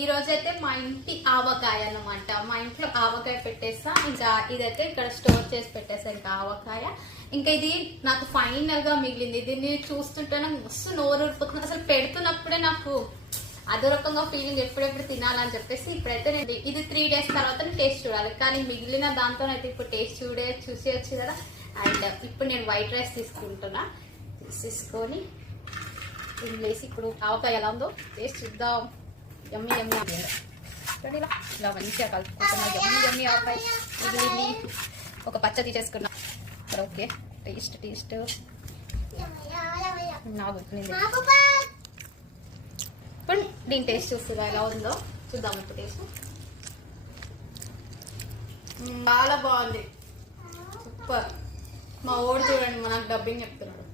ఈ రోజు అయితే మా ఇంటి ఆవకాయ అన్నమాట. మా ఇంట్లో ఆవకాయ పెట్టేసా. ఇంకా ఇదైతే ఇక్కడ స్టోర్ చేసి పెట్టేసా. ఇంకా ఆవకాయ ఇంకా ఇది నాకు ఫైనల్ గా మిగిలింది. దీన్ని చూస్తుంటే నాకు మస్తు నోరు ఊరిపోతుంది. అసలు పెడుతున్నప్పుడే నాకు అదో రకంగా ఫీలింగ్ ఎప్పుడెప్పుడు తినాలని చెప్పేసి ఇప్పుడైతే నేను ఇది 3 days తర్వాత టేస్ట్ చూడాలి. కానీ మిగిలిన దాంతో అయితే ఇప్పుడు టేస్ట్ చూసేయచ్చు కదా. అండ్ ఇప్పుడు నేను వైట్ రైస్ తీసుకుంటున్నా. తీసుకొని ఇంగ్లీష్ ఇప్పుడు ఆవకాయ ఎలా ఉందో టేస్ట్ చూద్దాం. యమ్మీ యమ్మీ ఇలా మంచిగా కలుపుకుంటున్నా. యమ్మీ యమ్మీ ఆవకాయ మిగిలింది. ఒక పచ్చ తీసేసుకున్నా. ఓకే టేస్ట్ ఇప్పుడు దీని టేస్ట్ చూస్తుందా ఎలా ఉందో చూద్దాం. ఇప్పుడు టేస్ట్ చాలా బాగుంది, సూపర్. మా ఓడి చూడండి, మనకు డబ్బింగ్ చెప్తున్నాడు.